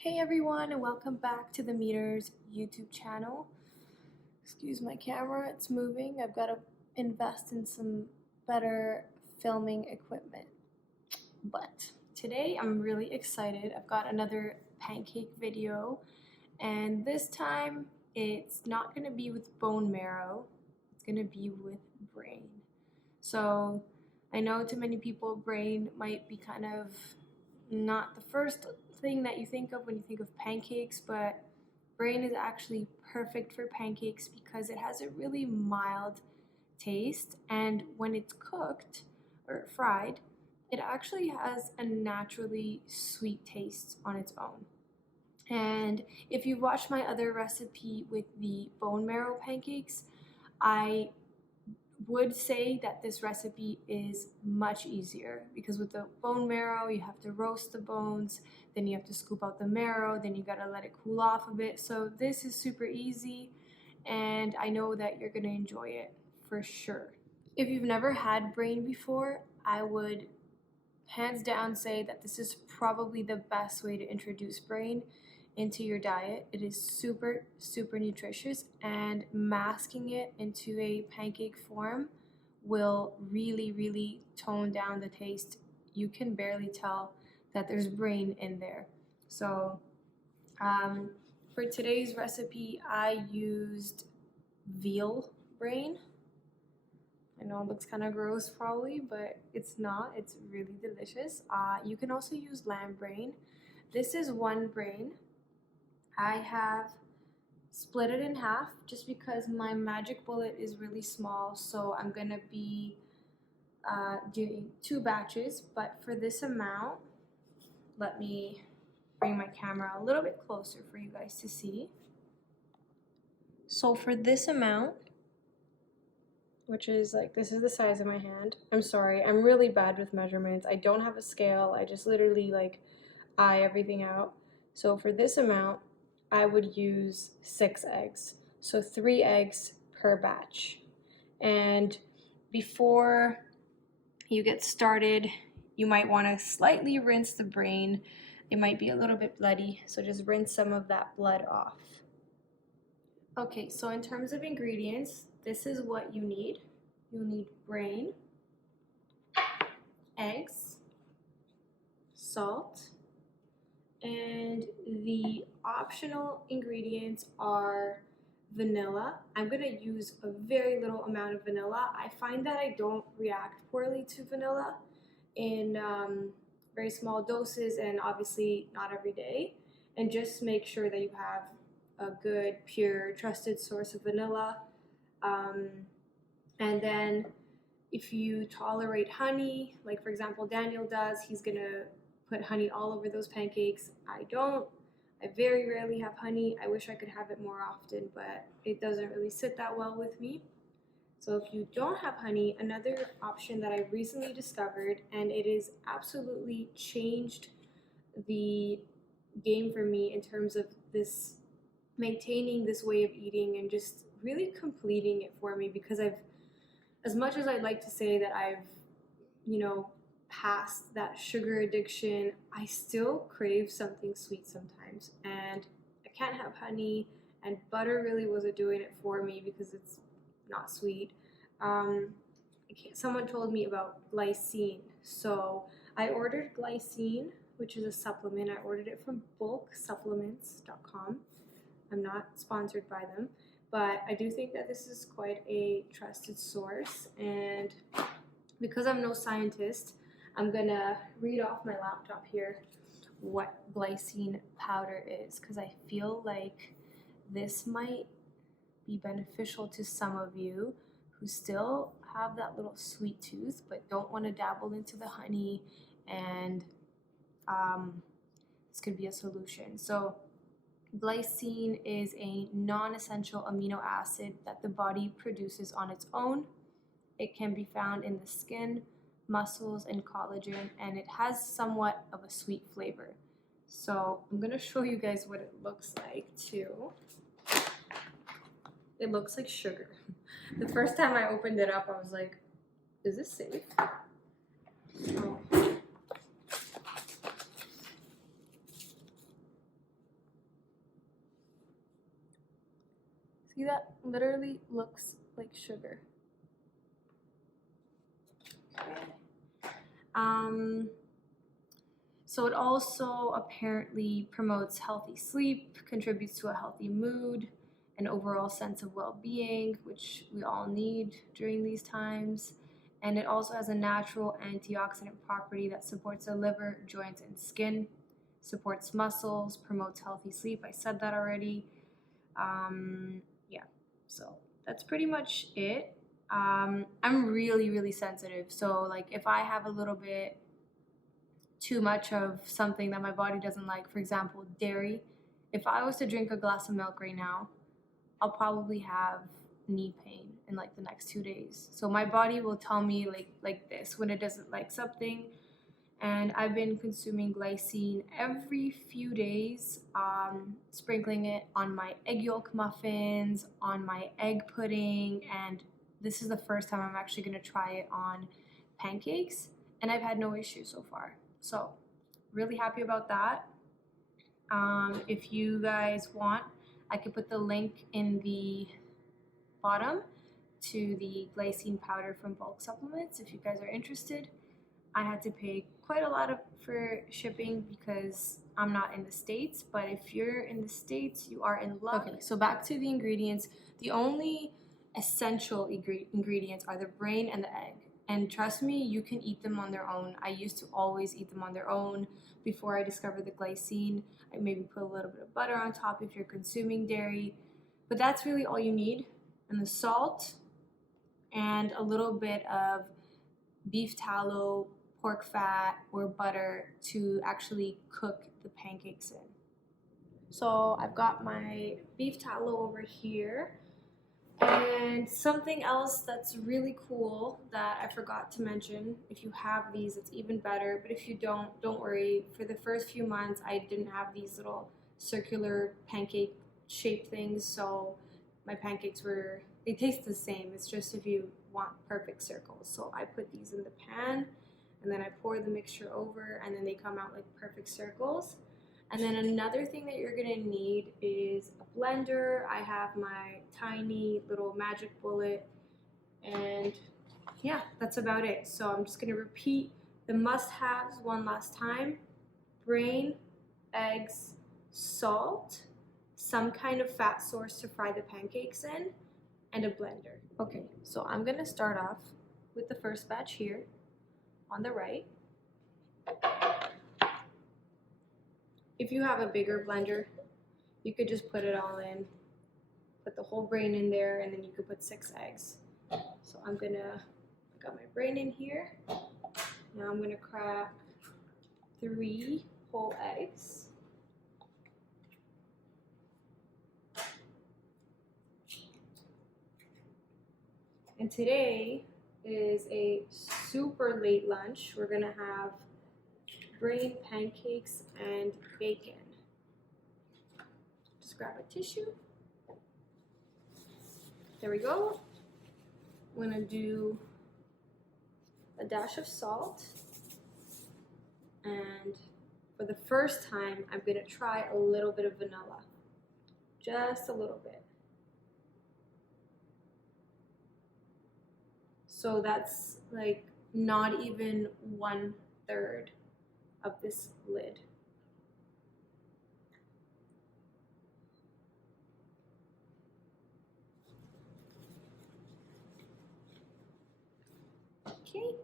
Hey everyone, and welcome back to the Meters YouTube channel. Excuse my camera, it's moving. I've got to invest in some better filming equipment. But today I'm really excited. I've got another pancake video, and this time it's not going to be with bone marrow, it's going to be with brain. So I know to many people brain might be kind of not the first thing that you think of when you think of pancakes, but brain is actually perfect for pancakes because it has a really mild taste, and when it's cooked or fried, it actually has a naturally sweet taste on its own. And if you've watched my other recipe with the bone marrow pancakes, I would say that this recipe is much easier because with the bone marrow you have to roast the bones, then you have to scoop out the marrow, then you gotta let it cool off a bit. So this is super easy, and I know that you're gonna enjoy it for sure. If you've never had brain before, I would hands down say that this is probably the best way to introduce brain into your diet. It is super nutritious, and masking it into a pancake form will really tone down the taste. You can barely tell that there's brain in there. So for today's recipe I used veal brain. I know it looks kind of gross probably, but it's not. It's really delicious. You can also use lamb brain. This is one brain. I have split it in half just because my magic bullet is really small, so I'm gonna be doing 2 batches. But for this amount, let me bring my camera a little bit closer for you guys to see. So for this amount, which is like, this is the size of my hand. I'm sorry, I'm really bad with measurements. I don't have a scale. I just literally like eye everything out. So for this amount, I would use 6 eggs. So 3 eggs per batch. And before you get started, you might want to slightly rinse the brain. It might be a little bit bloody, so just rinse some of that blood off. Okay, so in terms of ingredients, this is what you need. You'll need brain, eggs, salt, and the optional ingredients are vanilla. I'm going to use a very little amount of vanilla. I find that I don't react poorly to vanilla in very small doses, and obviously not every day. And just make sure that you have a good, pure, trusted source of vanilla. And then if you tolerate honey, like for example Daniel does, he's going to put honey all over those pancakes. I don't. I very rarely have honey. I wish I could have it more often, but it doesn't really sit that well with me. So if you don't have honey, another option that I recently discovered, and it has absolutely changed the game for me in terms of this, maintaining this way of eating and just really completing it for me, because I've, as much as I'd like to say that I've, past that sugar addiction, I still crave something sweet sometimes, and I can't have honey, and butter really wasn't doing it for me because it's not sweet. Someone told me about glycine, so I ordered glycine, which is a supplement. I ordered it from bulksupplements.com. I'm not sponsored by them, but I do think that this is quite a trusted source, and because I'm no scientist, I'm gonna read off my laptop here what glycine powder is, because I feel like this might be beneficial to some of you who still have that little sweet tooth but don't want to dabble into the honey, and this could be a solution. So glycine is a non-essential amino acid that the body produces on its own. It can be found in the skin, muscles, and collagen, and it has somewhat of a sweet flavor. So I'm going to show you guys what it looks like too. It looks like sugar. The first time I opened it up, I was like, is this safe? Oh. See, that literally looks like sugar. Okay. So it also apparently promotes healthy sleep, contributes to a healthy mood, an overall sense of well-being, which we all need during these times. And it also has a natural antioxidant property that supports the liver, joints, and skin, supports muscles, promotes healthy sleep. I said that already. Yeah, so that's pretty much it. I'm really, really sensitive. So like if I have a little bit too much of something that my body doesn't like, for example, dairy, if I was to drink a glass of milk right now, I'll probably have knee pain in like the next 2 days. So my body will tell me like this when it doesn't like something. And I've been consuming glycine every few days, sprinkling it on my egg yolk muffins, on my egg pudding, and this is the first time I'm actually going to try it on pancakes, and I've had no issues so far. So really happy about that. If you guys want, I could put the link in the bottom to the glycine powder from Bulk Supplements if you guys are interested. I had to pay quite a lot for shipping because I'm not in the States, but if you're in the States, you are in luck. Okay, so back to the ingredients. The only essential ingredients are the brain and the egg. And trust me, you can eat them on their own. I used to always eat them on their own before I discovered the glycine. I maybe put a little bit of butter on top if you're consuming dairy, but that's really all you need. And the salt and a little bit of beef tallow, pork fat, or butter to actually cook the pancakes in. So I've got my beef tallow over here. And something else that's really cool that I forgot to mention, if you have these, it's even better. But if you don't worry. For the first few months, I didn't have these little circular pancake shaped things. So my pancakes they taste the same. It's just if you want perfect circles. So I put these in the pan and then I pour the mixture over and then they come out like perfect circles. And then another thing that you're gonna need is a blender. I have my tiny little magic bullet, and yeah, that's about it. So I'm just gonna repeat the must-haves one last time: brain, eggs, salt, some kind of fat source to fry the pancakes in, and a blender. Okay, so I'm gonna start off with the first batch here on the right. If you have a bigger blender, you could just put it all in, put the whole brain in there, and then you could put 6 eggs. So I got my brain in here. Now I'm gonna crack 3 whole eggs. And today is a super late lunch. We're gonna have brain pancakes and bacon. Just grab a tissue. There we go. I'm gonna do a dash of salt. And for the first time, I'm gonna try a little bit of vanilla. Just a little bit. So that's like not even 1/3 of this lid. Okay,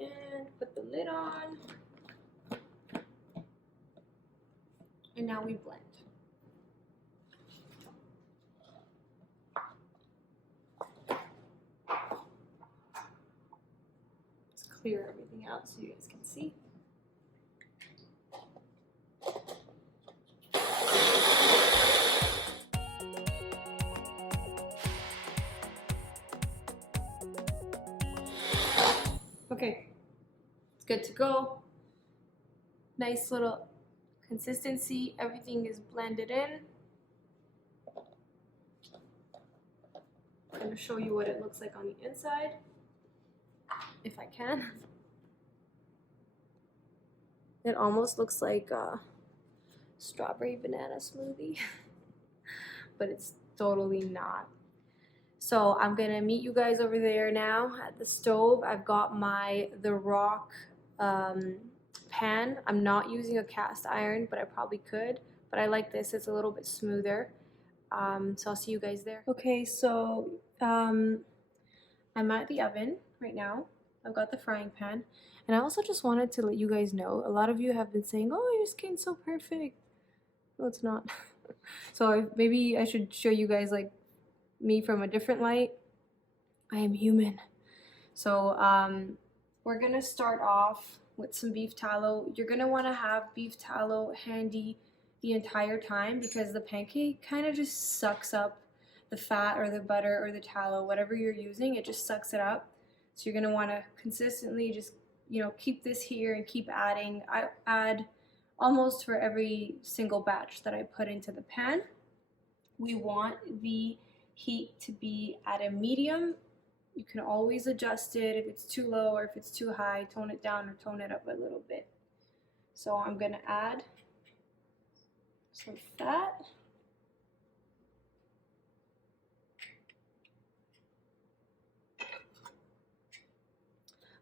and put the lid on, and now we blend. Let's clear everything out so you guys can see. Okay, it's good to go. Nice little consistency. Everything is blended in. I'm going to show you what it looks like on the inside, if I can. It almost looks like a strawberry banana smoothie, but it's totally not. So I'm gonna meet you guys over there now at the stove. I've got the rock pan. I'm not using a cast iron, but I probably could. But I like this, it's a little bit smoother. So I'll see you guys there. Okay, so I'm at the oven right now. I've got the frying pan. And I also just wanted to let you guys know, a lot of you have been saying, oh, your skin's so perfect. No, it's not. So maybe I should show you guys like me from a different light. I am human. So we're gonna start off with some beef tallow. You're gonna wanna have beef tallow handy the entire time because the pancake kind of just sucks up the fat or the butter or the tallow, whatever you're using, it just sucks it up. So you're gonna wanna consistently just, you know, keep this here and keep adding. I add almost for every single batch that I put into the pan. We want the heat to be at a medium. You can always adjust it if it's too low or if it's too high, tone it down or tone it up a little bit. So I'm gonna add some fat.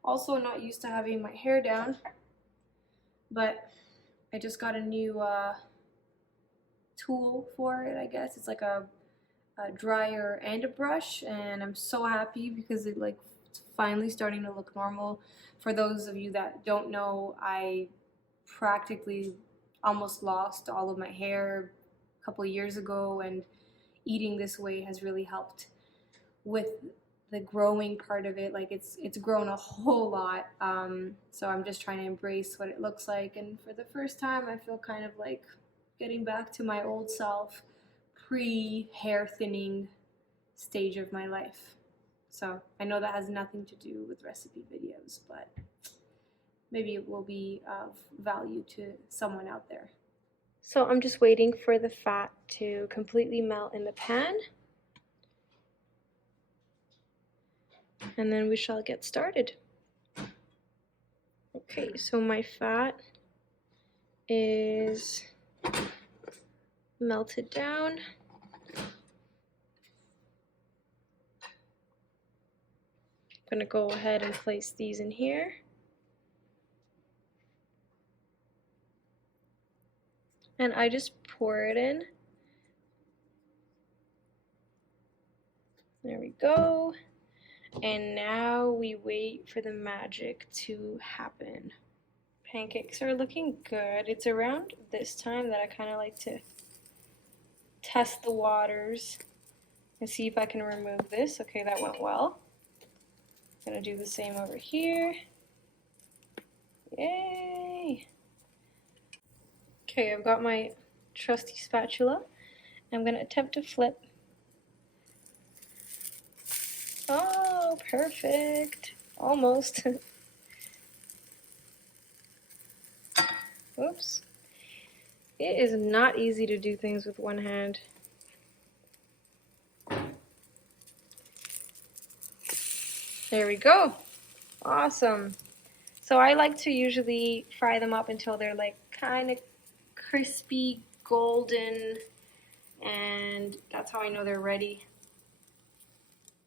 Also not used to having my hair down, but I just got a new tool for it, I guess. It's like a dryer and a brush, and I'm so happy because it's finally starting to look normal. For those of you that don't know, I practically almost lost all of my hair a couple of years ago, and eating this way has really helped with the growing part of it. Like it's grown a whole lot. So I'm just trying to embrace what it looks like, and for the first time I feel kind of like getting back to my old self, pre-hair thinning stage of my life. So I know that has nothing to do with recipe videos, but maybe it will be of value to someone out there. So I'm just waiting for the fat to completely melt in the pan, and then we shall get started. Okay, so my fat is melted down. I'm gonna go ahead and place these in here. And I just pour it in. There we go. And now we wait for the magic to happen. Pancakes are looking good. It's around this time that I kind of like to test the waters and see if I can remove this. Okay, that went well. I'm gonna do the same over here. Yay! Okay, I've got my trusty spatula. I'm gonna attempt to flip. Oh, perfect. Almost. Oops. It is not easy to do things with one hand. There we go. Awesome. So I like to usually fry them up until they're like kind of crispy, golden, and that's how I know they're ready.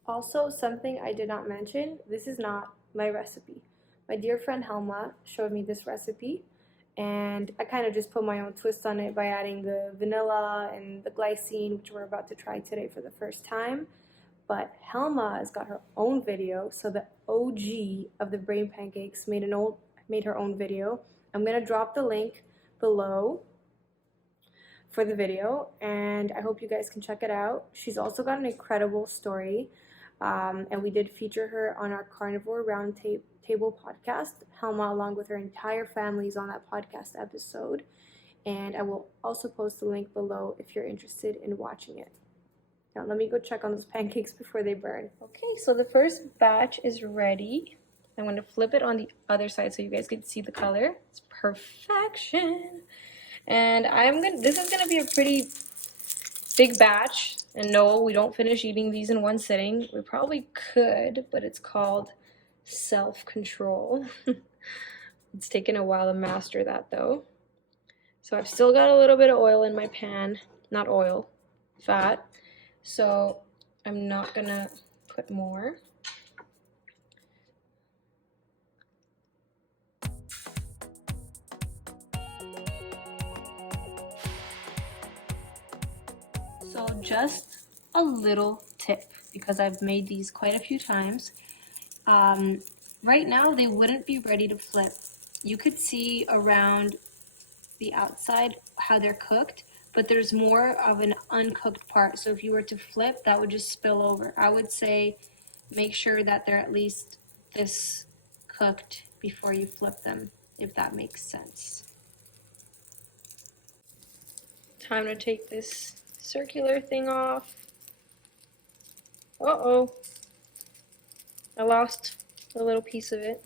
Also, something I did not mention, this is not my recipe. My dear friend Helma showed me this recipe, and I kind of just put my own twist on it by adding the vanilla and the glycine, which we're about to try today for the first time. But Helma has got her own video, so the OG of the brain pancakes made her own video. I'm gonna drop the link below for the video, and I hope you guys can check it out. She's also got an incredible story, and we did feature her on our Carnivore Roundtable podcast. Helma, along with her entire family, is on that podcast episode, and I will also post the link below if you're interested in watching it. Now let me go check on those pancakes before they burn. Okay, so the first batch is ready. I'm going to flip it on the other side so you guys can see the color. It's perfection. And this is gonna be a pretty big batch. And no, we don't finish eating these in one sitting. We probably could, but it's called self-control. It's taken a while to master that though. So I've still got a little bit of oil in my pan. Not oil, fat. so I'm not gonna put more. So just a little tip, because I've made these quite a few times. Right now they wouldn't be ready to flip. You could see around the outside how they're cooked, but there's more of an uncooked part. So if you were to flip, that would just spill over. I would say make sure that they're at least this cooked before you flip them, if that makes sense. Time to take this circular thing off. Uh-oh. I lost a little piece of it.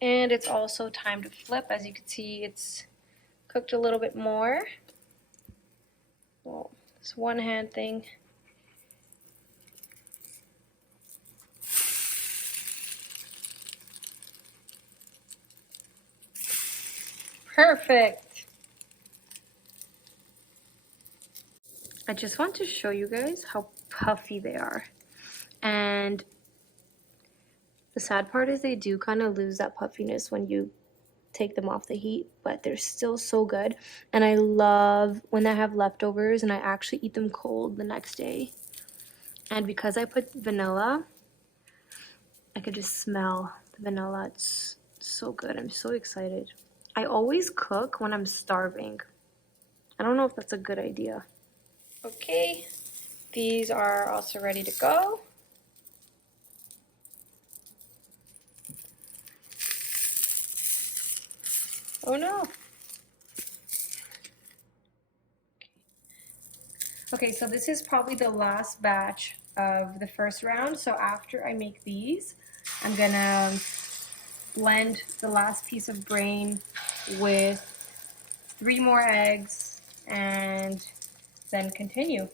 And it's also time to flip. As you can see, it's cooked a little bit more. Well, it's one hand thing. Perfect. I just want to show you guys how puffy they are. And the sad part is they do kind of lose that puffiness when you take them off the heat, but they're still so good. And I love when I have leftovers and I actually eat them cold the next day. And because I put vanilla, I could just smell the vanilla. It's so good. I'm so excited. I always cook when I'm starving. I don't know if that's a good idea. Okay, these are also ready to go. Oh no. Okay, so this is probably the last batch of the first round. So after I make these, I'm gonna blend the last piece of brain with 3 more eggs and then continue.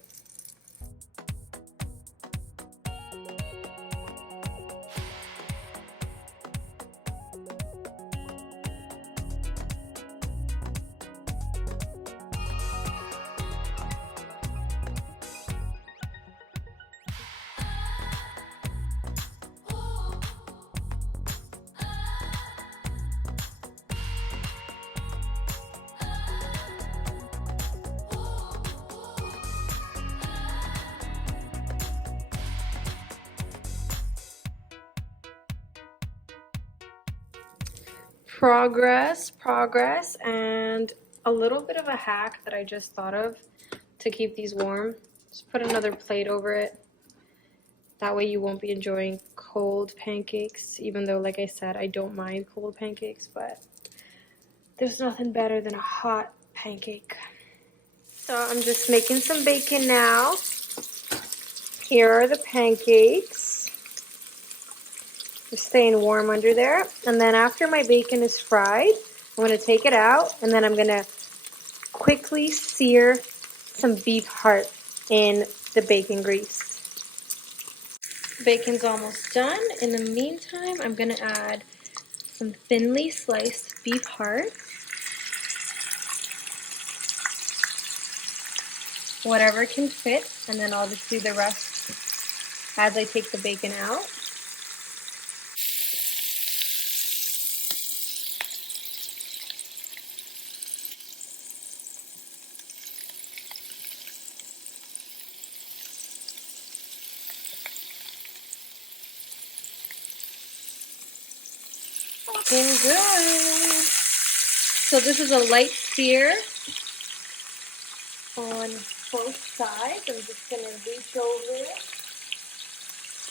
Progress, and a little bit of a hack that I just thought of to keep these warm. Just put another plate over it. That way you won't be enjoying cold pancakes, even though, like I said, I don't mind cold pancakes, but there's nothing better than a hot pancake. So I'm just making some bacon now. Here are the pancakes. They're staying warm under there. And then after my bacon is fried, I'm going to take it out, and then I'm going to quickly sear some beef heart in the bacon grease. Bacon's almost done. In the meantime, I'm going to add some thinly sliced beef heart. Whatever can fit, and then I'll just do the rest as I take the bacon out. Looking good. So this is a light sear on both sides. I'm just going to reach over it,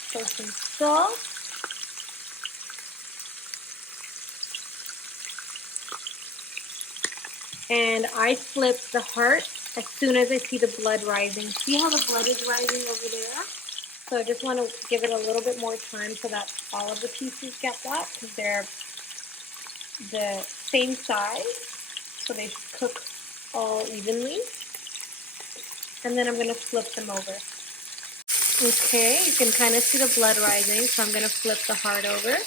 throw some salt. And I flip the heart as soon as I see the blood rising. See how the blood is rising over there? So I just want to give it a little bit more time so that all of the pieces get that, because they're the same size, so they should cook all evenly. And then I'm going to flip them over. Okay, you can kind of see the blood rising, so I'm going to flip the heart over.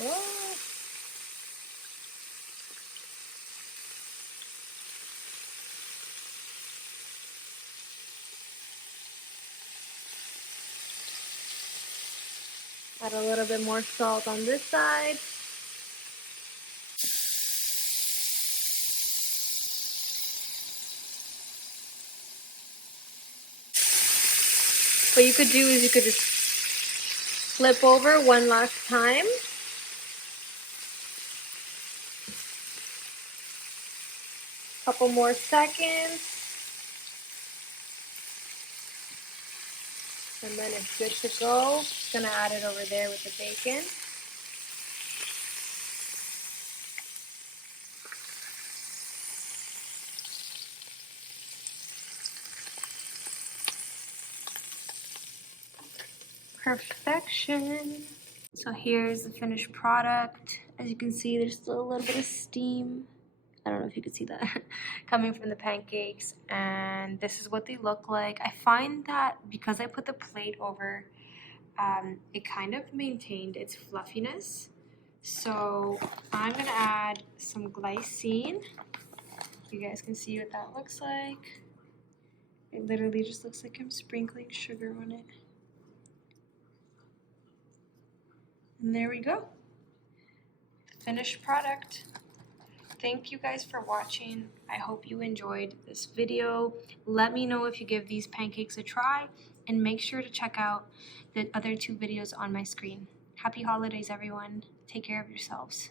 What? Add a little bit more salt on this side. What you could do is you could just flip over one last time. Couple more seconds. And then it's good to go. Just gonna add it over there with the bacon. Perfection. So here's the finished product. As you can see, there's still a little bit of steam. I don't know if you could see that coming from the pancakes, and this is what they look like. I find that because I put the plate over, it kind of maintained its fluffiness. So I'm gonna add some glycine. You guys can see what that looks like. It literally just looks like I'm sprinkling sugar on it. And there we go. Finished product. Thank you guys for watching. I hope you enjoyed this video. Let me know if you give these pancakes a try, and make sure to check out the other 2 videos on my screen. Happy holidays, everyone. Take care of yourselves.